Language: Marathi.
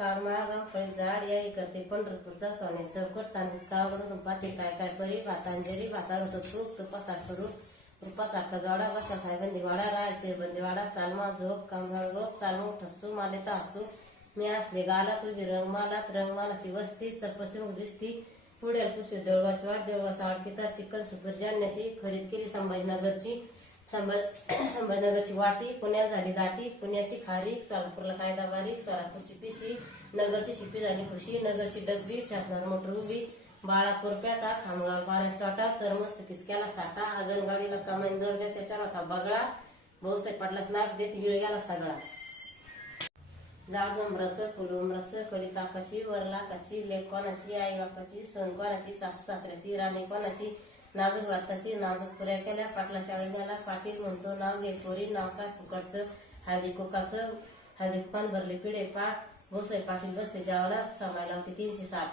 काळमाळ फळी झाड याही करते पंढरपूरचा सोने चौकट चांदीस गावाकडून पाती काय काय परी भातांजली भातावर होतं तूप तुपासार करू रुपासारखा जोडा बसा खाय बंदी वाडा राय बंदी वाडा चालमा झोप कांभाळ गोप चालमू ठसू माले हसू मी असले गाला तुझी रंगमालात रंगमालाची वस्ती चपसून दिसती पुढेल पुष्प देवळाची वाट देवळाचा वाटकीता चिकन सुपर जाण्याची खरीद केली संभाजीनगरची वाटी पुण्यात झाली दाटी पुण्याची खारीक सोलापूरला कायदा बारीक सोलापूरची पिशी नगरची शिपी झाली खुशी नगरची डब्बी ठसणार मोटर उभी बाळापूर पेटा खामगाव पाण्यास काटा चरमस्तकीस केला साठा आगनगाडीला कमाईन दर्जा त्याच्यावर होता बगळा भाऊसाहेब पाटलाच नाक देत वेळ गेला सगळा जाड जमराचं फुल उमराचं कली ताकाची वरलाकाची लेक कोणाची आई बापाची सण कोणाची सासू सासऱ्याची राणी कोणाची नाजूक वाताची नाजूक पुऱ्या केल्या पाटलाच्या वैद्याला पाटील म्हणतो नाव घे पोरी नाव काय फुकटचं हळदी कुकाचं हळदी कुकान भरले पिढे पाठ भाऊसाहेब पाटील बसले जेवायला समायला होती 360